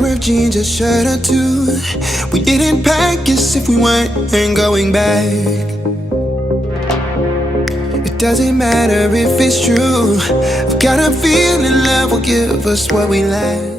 pair of jeans, a shirt or two. We didn't pack as if we weren't going back. It doesn't matter if it's true. I've got a feeling love will give us what we lack.